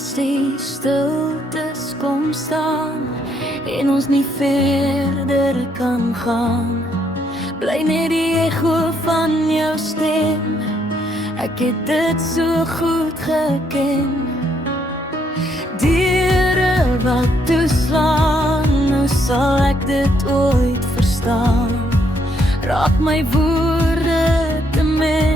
As die stiltes kom staan en ons nie verder kan gaan, bly net die echo van jou stem. Ek het dit so goed geken. Deure wat toeslaan, nou sal ek dit ooit verstaan. Raak my woorde te min.